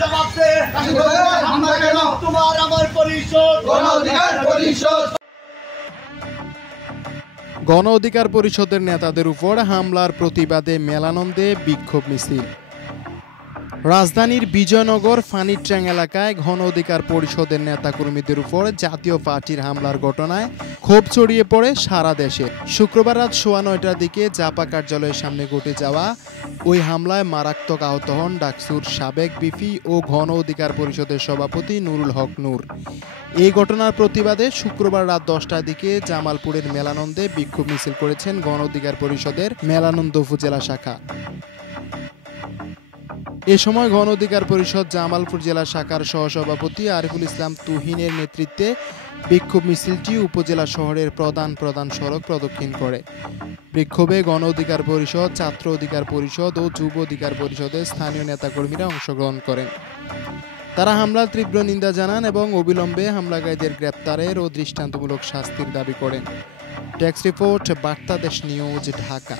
জবাব দে তোমার আমার পরিষদ গণ অধিকার পরিষদের নেতাদের উপর হামলার প্রতিবাদে মেলানন্দে বিক্ষোভ মিছিল। রাজধানীর বিজয়নগর ফানিট্যাং এলাকায় গণ অধিকার পরিষদের নেতাকর্মীদের উপর জাতীয় পার্টির হামলার ঘটনায় ক্ষোভ ছড়িয়ে পড়ে সারা দেশে। শুক্রবার রাত 9:15টার দিকে জাপা কার্যালয়ের সামনে ঘটে যাওয়া ওই হামলায় মারাত্মক আহত হন ডাকসুর সাবেক বিপি ও গণ অধিকার পরিষদের সভাপতি নুরুল হক নূর। এই ঘটনার প্রতিবাদে শুক্রবার রাত 10টার দিকে জামালপুরের মেলানন্দে বিক্ষোভ মিছিল করেছেন গণ অধিকার পরিষদের মেলানন্দ উপজেলা শাখা। এ সময় গণ অধিকার পরিষদ জামালপুর জেলা শাখার সহসভাপতি আরিফুল ইসলাম তুহিনের নেতৃত্বে বিক্ষোভ মিছিলটি উপজেলা শহরের প্রধান সড়ক প্রদক্ষিণ করে। বিক্ষোভে গণ অধিকার পরিষদ, ছাত্র অধিকার পরিষদ ও যুব অধিকার পরিষদের স্থানীয় নেতাকর্মীরা অংশগ্রহণ করেন। তারা হামলার তীব্র নিন্দা জানান এবং অবিলম্বে হামলাকারীদের গ্রেপ্তারের ও দৃষ্টান্তমূলক শাস্তির দাবি করেন। ডেস্ক রিপোর্ট, বার্তা দেশ নিউজ, ঢাকা।